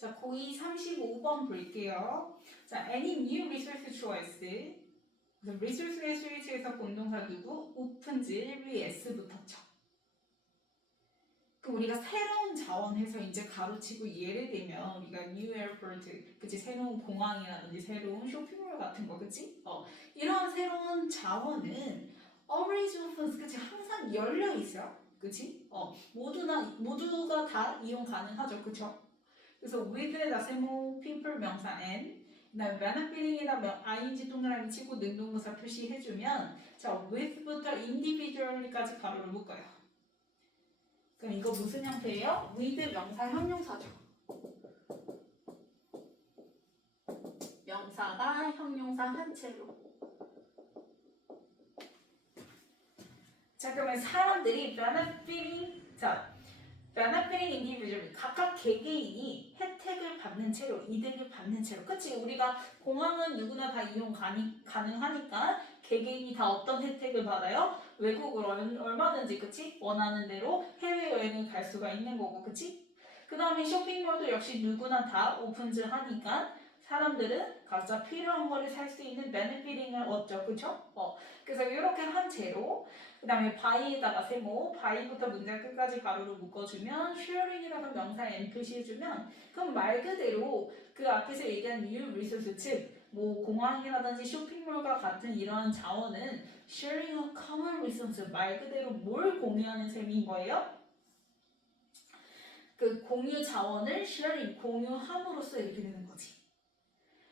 자, 고2 35번 볼게요. 자, any new resource choice. 그래서 resource의 스위치에서 공동사 누구? 오픈질 vs부터 쳐. 그 우리가 새로운 자원해서 이제 가로치고 예를 들면 우리가 new airport, 그치? 새로운 공항이라든지 새로운 쇼핑몰 같은 거, 그치? 이런 새로운 자원은 always open, 그치? 항상 열려 있어요, 그치? 모두가 다 이용 가능하죠, 그쵸? 그래서 with에다 세모 people 명사 and 그다음에 benefiting에다 ing 동그라미 치고 능동문사 표시해주면 자 with부터 individually까지 가로를 묶어요. 그럼 이거 무슨 형태예요? with 명사 형용사죠. 명사가 형용사 한 채로. 자 그러면 사람들이 benefiting individual 각각 개개인이 혜택을 받는 채로 이득을 받는 채로 그치? 우리가 공항은 누구나 다 이용 가능하니까 개개인이 다 어떤 혜택을 받아요? 외국을 얼마든지 그치? 원하는 대로 해외여행을 갈 수가 있는 거고 그치? 그 다음에 쇼핑몰도 역시 누구나 다 오픈을 하니까 사람들은 각자 필요한 거를 살 수 있는 베네피팅을 얻죠 그쵸? 그래서 이렇게 한 채로 그 다음에 by에다가 세모, by부터 문장 끝까지 가로로 묶어주면 sharing이라는 명사 n 표시해주면 그럼 말 그대로 그 앞에서 얘기한 new resource 즉 뭐 공항이라든지 쇼핑몰과 같은 이러한 자원은 sharing a common resource 말 그대로 뭘 공유하는 셈인 거예요? 그 공유 자원을 sharing, 공유함으로써 이렇게 되는 거지.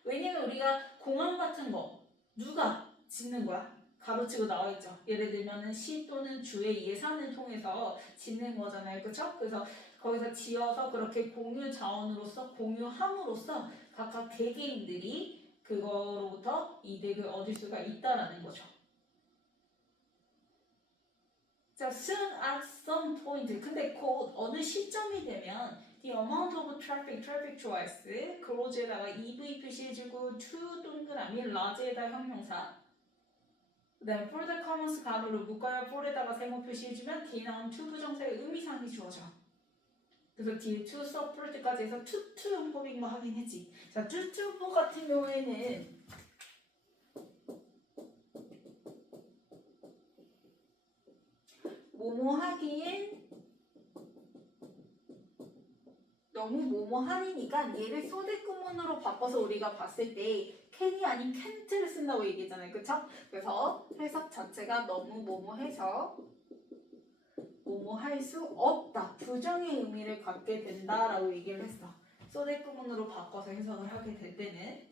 왜냐면 우리가 공항 같은 거 누가 짓는 거야? 가로치고 나와 있죠. 예를 들면은 시 또는 주의 예산을 통해서 짓는 거잖아요. 그쵸? 그래서 거기서 지어서 그렇게 공유 자원으로서 공유함으로써 각각 개개인들이 그거로부터 이득을 얻을 수가 있다라는 거죠. 자, soon at some point. 근데 곧 어느 시점이 되면 the amount of traffic choice close에다가 EV 표시해주고 to 동그라미 large에다 형용사 그 다음에 for the commons 가로를 묶어야 for에다가 세모 표시해주면 뒤에 나온 to 부정사의 의미상이 주어져. 그래서 뒤에 to support까지 해서 to 용법인 거 하긴 했지. 자, to for 같은 경우에는 뭐뭐 하기엔 너무 뭐뭐 하니까 얘를 소대구문으로 바꿔서 우리가 봤을 때 can이 아닌 can't를 쓴다고 얘기했잖아요. 그쵸? 그래서 해석 자체가 너무 뭐뭐 해서 뭐뭐 할 수 없다. 부정의 의미를 갖게 된다라고 얘기를 했어. 소대구문으로 바꿔서 해석을 하게 될 때는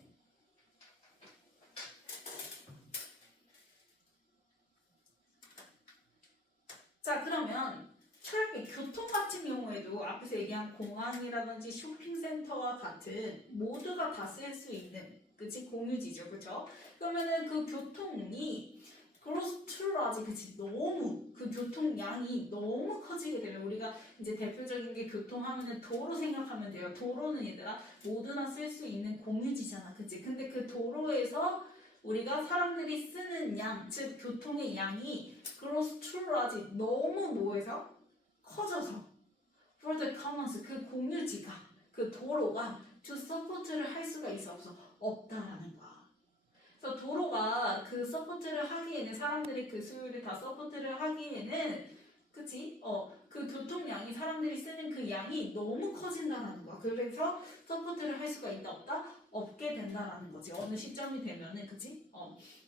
자 그러면 트래픽, 교통 같은 경우에도 앞에서 얘기한 공항이라든지 쇼핑센터와 같은 모두가 다 쓸 수 있는 그치 공유지죠 그쵸? 그러면은 그 교통이 close to라지 그치 너무 그 교통량이 너무 커지게 되면 우리가 이제 대표적인 게 교통하면은 도로 생각하면 돼요. 도로는 얘들아 모두나 쓸 수 있는 공유지잖아 그치? 근데 그 도로에서 우리가 사람들이 쓰는 양, 즉 교통의 양이 close to라지 너무 뭐해서 커져서 for the commons 그 공유지가 그 도로가 to support를 할 수가 있어 없어 없다라는 거야. 그래서 도로가 그 서포트를 하기에는 사람들이 그 수요를 다 서포트를 하기에는 그치? 그 교통량이 사람들이 쓰는 그 양이 너무 커진다라는 거야. 그래서 서포트를 할 수가 있다 없다? 없게 된다라는 거지. 어느 시점이 되면은 그치?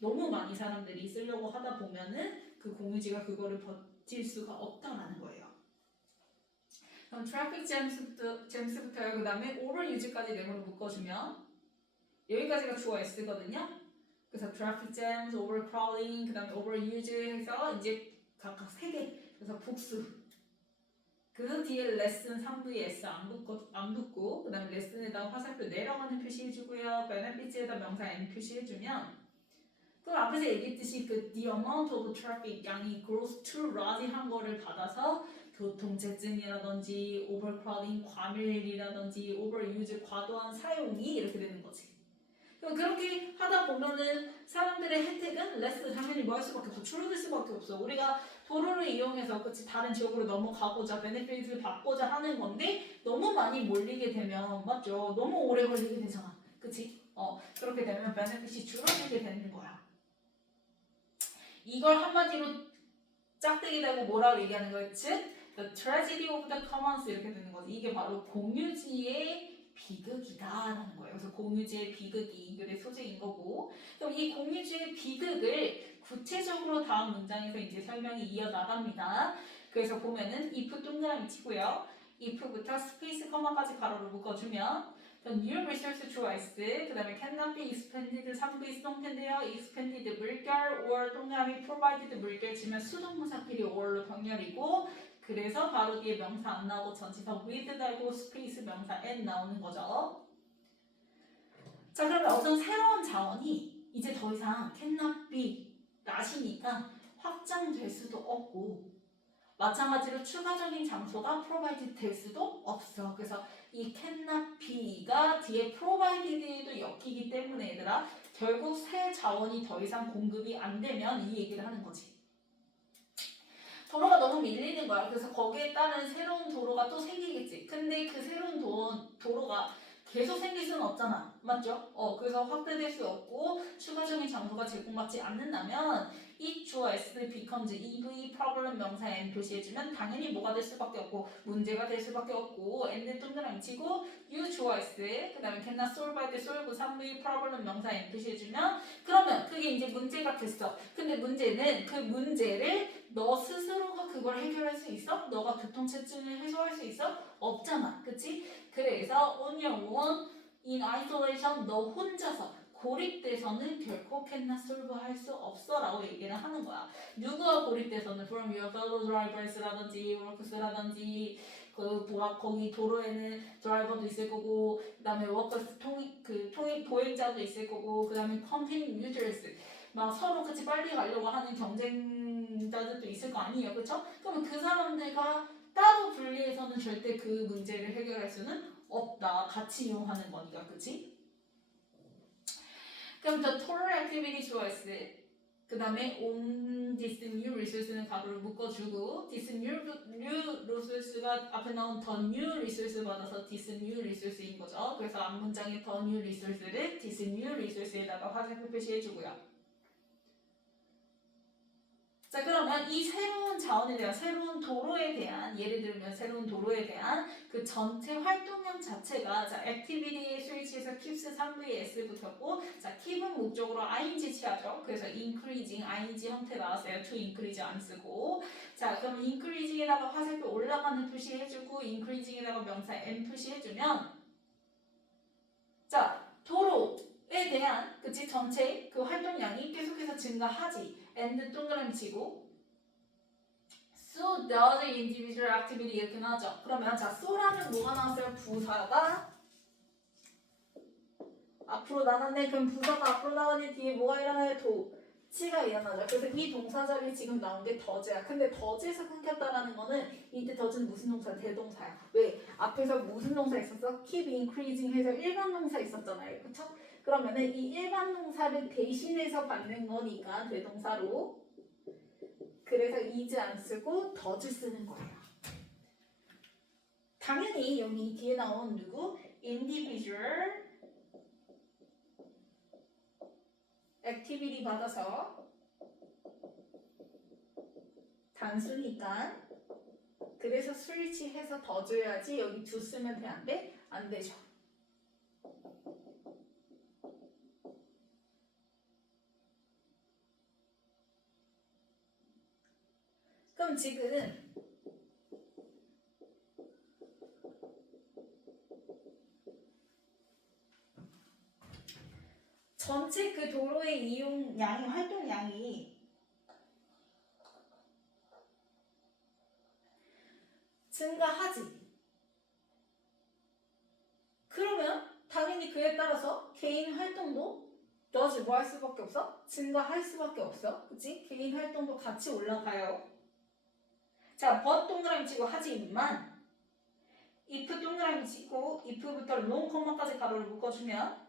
너무 많이 사람들이 쓰려고 하다 보면은 그 공유지가 그거를 버틸 수가 없다라는 거예요. 그럼 트래픽 잼스부터요. 그 다음에 overuse까지 네모로 묶어주면 여기까지가 주어 S거든요. 그래서 traffic jams, overcrowding, 그 다음에 overuse 해서 이제 각각 3개. 그래서 복수. 그 뒤에 lesson 3부의 S 안 붙고 그 다음에 lesson에다가 화살표 내려가는 표시해주고요. benefits에다 명사 N 표시해주면 그럼 앞에서 얘기했듯이 그 the amount of traffic 양이 grows too large 한 거를 받아서 교통체증이라든지 overcrowding 과밀이라든지 overuse 과도한 사용이 이렇게 되는 거지. 그렇게 하다 보면은 사람들의 혜택은 레스 당연히 뭐 할 수밖에 없어. 줄어들 수밖에 없어. 우리가 도로를 이용해서 그치 다른 지역으로 넘어가고자 베네핏을 받고자 하는 건데 너무 많이 몰리게 되면 맞죠? 너무 오래 걸리게 되잖아. 그치? 그렇게 되면 베네핏이 줄어들게 되는 거야. 이걸 한마디로 짝대기 달고 뭐라고 얘기하는 거야? 즉 The tragedy of the commons 이렇게 되는 거지. 이게 바로 공유지의 비극이다라는 거예요. 그래서 공유지의 비극이 이 글의 소재인 거고, 그럼 이 공유지의 비극을 구체적으로 다음 문장에서 이제 설명이 이어나갑니다. 그래서 보면은 if 동그라미 치고요. if부터 스페이스 커마까지 가로를 묶어주면 the new resource choice 그 다음에 cannot be expanded 3부 있을 텐데요. expanded 물결 or 동그라미 provided 물결 치면 수동무사끼리 or로 병렬이고 그래서 바로 뒤에 명사 안 나오고 전치사 with 달고 스페이스 명사 and 나오는 거죠. 자 그러면 어떤 새로운 자원이 이제 더 이상 cannot be not이니까 확장될 수도 없고 마찬가지로 추가적인 장소가 provided 될 수도 없어. 그래서 이 cannot be가 뒤에 provided에도 엮이기 때문에 얘들아 결국 새 자원이 더 이상 공급이 안 되면 이 얘기를 하는 거지. 도로가 너무 밀리는 거야. 그래서 거기에 따른 새로운 도로가 또 생기겠지. 근데 그 새로운 도로가 계속 생길 수는 없잖아. 맞죠? 그래서 확대될 수 없고 추가적인 장소가 제공받지 않는다면 이 주어 S becomes EV problem 명사 N 표시해주면 당연히 뭐가 될 수밖에 없고 문제가 될 수밖에 없고 N은 동그라미 치고 U 주어 S 그 다음에 cannot solve 할 때 solve 3V problem 명사 N 표시해주면 그러면 그게 이제 문제가 됐어. 근데 문제는 그 문제를 너 스스로가 그걸 해결할 수 있어? 너가 교통체증을 해소할 수 있어? 없잖아. 그치? 그래서 on your own, in isolation, 너 혼자서 고립돼서는 결코 cannot solve 할 수 없어 라고 얘기를 하는 거야. 누구와 고립돼서는 from your fellow drivers라든지 workers라든지 거기 도로에는 드라이버도 있을 거고 그 다음에 워커스 통행 보행자도 있을 거고 그 다음에 competing users 막 서로 같이 빨리 가려고 하는 경쟁자들도 있을 거 아니에요. 그쵸? 그러면 그 사람들과 따로 분리해서는 절대 그 문제를 해결할 수는 없다. 같이 이용하는 거니까. 그치? 그럼 the total activity choice 그 다음에 on this new resource는 가로를 묶어주고 this new resource가 앞에 나온 the new resource 받아서 this new resource인 거죠. 그래서 앞문장에 the new resource를 this new resource에다가 화살표 표시해주고요. 자 그러면 이 새로운 자원에 대한 새로운 도로에 대한 예를 들면 새로운 도로에 대한 그 전체 활동량 자체가 자 activity의 스위치에서 keeps 3부에 s 붙었고 자 keep은 목적으로 ing 취하죠. 그래서 increasing ing 형태 나왔어요. to increase 안 쓰고 자 그럼 increasing에다가 화살표 올라가는 표시 해주고 increasing에다가 명사 n 표시 해주면 자 도로에 대한 그치 전체 그 활동량이 계속해서 증가하지. and 동그라미 치고 so does individual activity 이렇게 나왔죠. 그러면 자 so라는 뭐가 나왔어요? 부사가 앞으로 나갔네. 그럼 부사가 앞으로 나가니 뒤에 뭐가 일어나요? 도치가 일어나죠. 그래서 이 동사 자리에 지금 나온 게 더즈야. 근데 더즈에서 끊겼다라는 거는 이때 더즈는 무슨 동사? 대동사야. 왜? 앞에서 무슨 동사 있었어? keep increasing 해서 일반 동사 있었잖아요. 그쵸? 그러면은 이 일반 동사를 대신해서 받는 거니까 대동사로 그래서 is 안 쓰고 does 쓰는 거예요. 당연히 여기 뒤에 나온 누구? individual activity 받아서 단수니까 그래서 스위치해서 더 줘야지 여기 do 쓰면 돼? 안 돼? 안 되죠. 그럼 지금 전체 그 도로의 이용량이 활동량이 증가하지. 그러면 당연히 그에 따라서 개인 활동도 does 뭐 할 수밖에 없어? 증가할 수밖에 없어. 그치? 개인 활동도 같이 올라가요. 자, but 동그라미 치고 하지만 if 동그라미 치고 if부터 long 콤마까지 가로를 묶어주면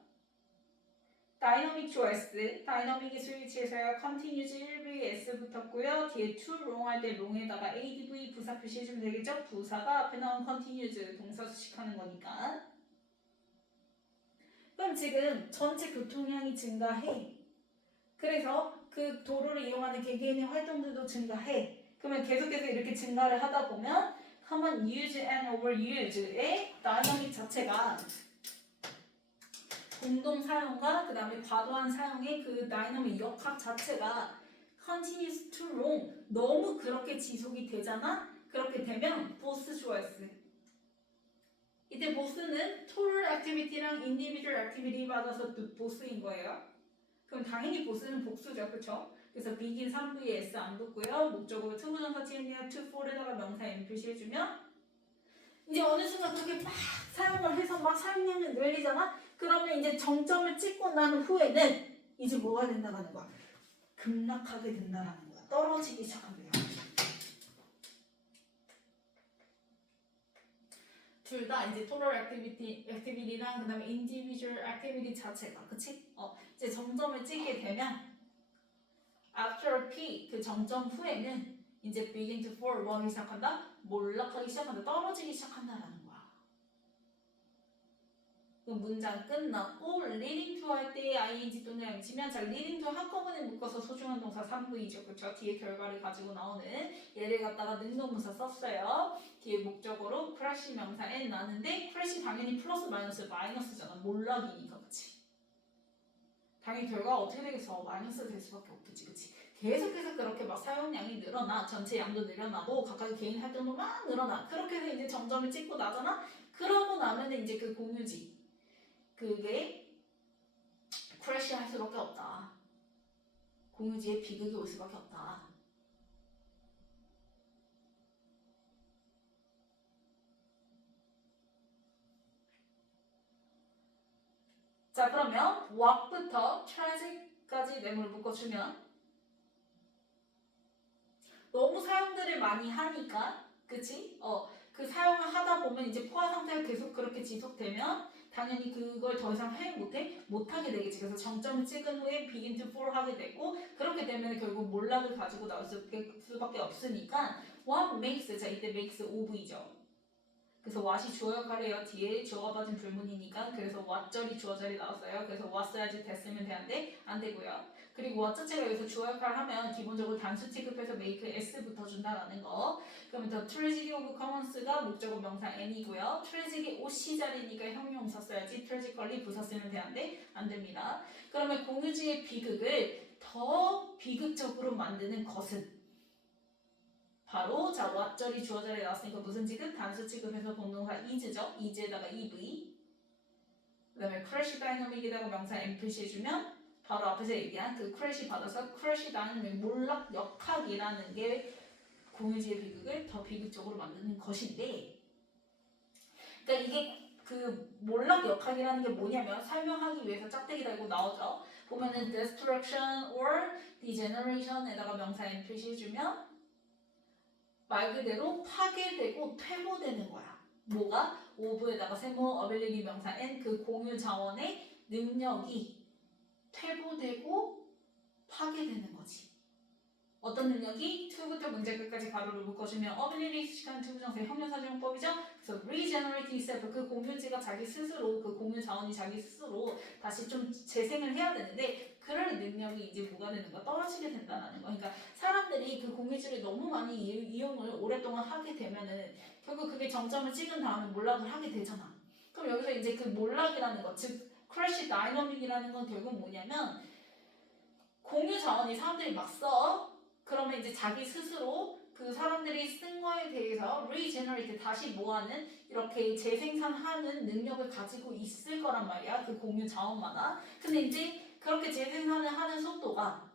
다이너믹 choice, 다이너믹이 스위치에서요. continuous 1VS 붙었고요. 뒤에 to wrong 할 때 wrong에다가 adv 부사 표시해주면 되겠죠? 부사가 앞에 나온 continuous 동사 수식하는 거니까. 그럼 지금 전체 교통량이 증가해. 그래서 그 도로를 이용하는 개개인의 활동들도 증가해. 그러면 계속해서 이렇게 증가를 하다 보면 common use and overuse의 다이너믹 자체가 공동 사용과 그 다음에 과도한 사용의 그 다이너믹 역학 자체가 continuous to wrong 너무 그렇게 지속이 되잖아? 그렇게 되면 both choice 이때 both는 total activity랑 individual activity 받아서 both인 거예요. 그럼 당연히 both는 복수죠, 그렇죠? 그래서 begin 3부에 s 안 붙고요. 목적으로 투부정사 TN이나 to for에다가 명사 m 표시해주면 이제 어느 순간 그렇게 막 사용을 해서 막 사용량을 늘리잖아? 그러면 이제 정점을 찍고 난 후에는 이제 뭐가 된다는 거야? 급락하게 된다는 거야. 떨어지기 시작합니다. 둘 다 이제 total activity랑 그다음에 individual activity 자체가 그치? 이제 정점을 찍게 되면 after P 그 정점 후에는 이제 begin to fall 뭐하기 시작한다? 몰락하기 시작한다. 떨어지기 시작한다라는 거야. 그 문장 끝났고 leading to 할 때 ing 또는 양치면 자 leading to 한꺼번에 묶어서 소중한 동사 3부이죠. 그쵸? 뒤에 결과를 가지고 나오는 얘를 갖다가 능동문사 썼어요. 뒤에 목적어로 crash 명사 n 나는데 crash 당연히 플러스 마이너스잖아. 몰락이니까 그치? 당연히 결과가 어떻게 되겠어? 마이너스 될 수밖에 없겠지 그치? 계속해서 그렇게 막 사용량이 늘어나 전체 양도 늘어나고 각각의 개인 활동도 막 늘어나 그렇게 해서 이제 정점을 찍고 나잖아? 그러고 나면 이제 그 공유지 그게 크래시 할 수밖에 없다. 공유지에 비극이 올 수밖에 없다. 자 그러면 what부터 tragic까지 뇌물을 묶어주면 너무 사용들을 많이 하니까 그치? 그 사용을 하다 보면 이제 포화 상태가 계속 그렇게 지속되면 당연히 그걸 더 이상 회의 못하게 되겠지. 그래서 정점을 찍은 후에 begin to fall 하게 되고 그렇게 되면 결국 몰락을 가지고 나올 수밖에 없으니까 what makes 자 이때 makes of이죠. 그래서 what이 주어 역할이에요. 뒤에 주어가 빠진 불문이니까 그래서 what 절이 주어 자리 나왔어요. 그래서 what 써야지 됐으면 되는데 안 되고요. 그리고 what 자체가 여기서 주어 역할을 하면 기본적으로 단수 취급해서 make s 붙어준다라는 거. 그러면 the tragedy of commons가 목적어 명사 n이고요. tragedy 오시 자리니까 형용사 써야지 tragically 부사 쓰면 되는데 안 됩니다. 그러면 공유지의 비극을 더 비극적으로 만드는 것은 바로 자 what절이 주어 자리에 나왔으니까 무슨 취급? 단수 취급해서 본동사 is죠. is에다가 ev 그 다음에 crash dynamic에다가 명사 m 표시해주면 바로 앞에서 얘기한 그 crash 받아서 crash dynamic 몰락 역학이라는 게 공유지의 비극을 더 비극적으로 만드는 것인데 그러니까 이게 그 몰락 역학이라는 게 뭐냐면 설명하기 위해서 짝대기 달고 나오죠. 보면은 destruction or degeneration에다가 명사 m 표시해주면 말 그대로 파괴되고 퇴보되는 거야. 뭐가? 오브에다가 세모 어빌리티 명사 n 그 공유 자원의 능력이 퇴보되고 파괴되는 거지. 어떤 능력이? to부터 문제 끝까지 가로를 묶어주면 어빌리티 수식하는 투부정사의 형용사정법이죠. 그래서 regenerate itself 그 공유지가 자기 스스로 그 공유 자원이 자기 스스로 다시 좀 재생을 해야 되는데 그럴 능력이 이제 뭐가 되는 거야? 떨어지게 된다는 거. 그러니까 사람들이 그 공유지를 너무 많이 이용을 오랫동안 하게 되면은 결국 그게 정점을 찍은 다음에 몰락을 하게 되잖아. 그럼 여기서 이제 그 몰락이라는 것, 즉 크래시 다이너믹이라는 건 결국 뭐냐면 공유 자원이 사람들이 막 써. 그러면 이제 자기 스스로 그 사람들이 쓴 거에 대해서 regenerate 다시 뭐하는 이렇게 재생산하는 능력을 가지고 있을 거란 말이야. 그 공유 자원마다. 근데 이제 그렇게 재생산을 하는 속도가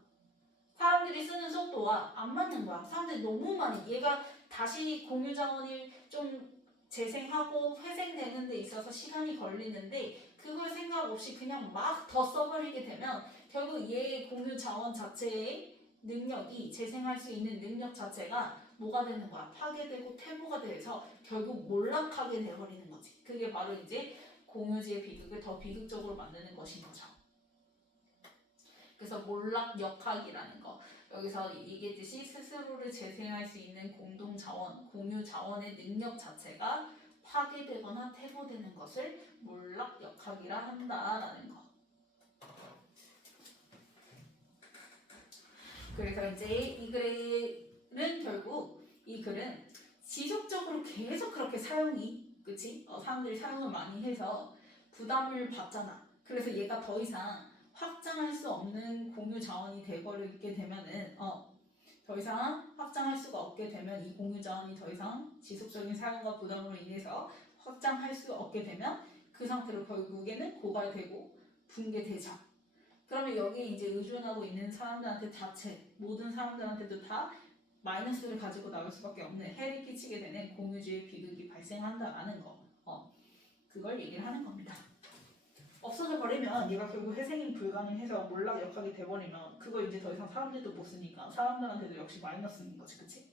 사람들이 쓰는 속도와 안 맞는 거야. 사람들이 너무 많이 얘가 다시 공유 자원을 좀 재생하고 회생되는 데 있어서 시간이 걸리는데 그걸 생각 없이 그냥 막 더 써버리게 되면 결국 얘의 공유 자원 자체의 능력이 재생할 수 있는 능력 자체가 뭐가 되는 거야? 파괴되고 퇴보가 돼서 결국 몰락하게 돼버리는 거지. 그게 바로 이제 공유지의 비극을 더 비극적으로 만드는 것인 거죠. 그래서 몰락역학이라는 거. 여기서 얘기했듯이 스스로를 재생할 수 있는 공동 자원, 공유 자원의 능력 자체가 파괴되거나 퇴보되는 것을 몰락역학이라 한다라는 거. 그래서 이제 이 글은 결국 이 글은 지속적으로 계속 그렇게 사용이, 그치? 사람들이 사용을 많이 해서 부담을 받잖아. 그래서 얘가 더 이상 확장할 수 없는 공유 자원이 돼버리게 되면은 더 이상 확장할 수가 없게 되면 이 공유 자원이 더 이상 지속적인 사용과 부담으로 인해서 확장할 수 없게 되면 그 상태로 결국에는 고갈되고 붕괴되죠. 그러면 여기에 이제 의존하고 있는 사람들한테 자체 모든 사람들한테도 다 마이너스를 가지고 나올 수밖에 없는 해를 끼치게 되는 공유주의 비극이 발생한다라는 거. 그걸 얘기를 하는 겁니다. 없어져 버리면 얘가 결국 회생이 불가능해서 몰락역학이 돼버리면 그걸 이제 더 이상 사람들도 못 쓰니까 사람들한테도 역시 마이너스인 거지, 그치?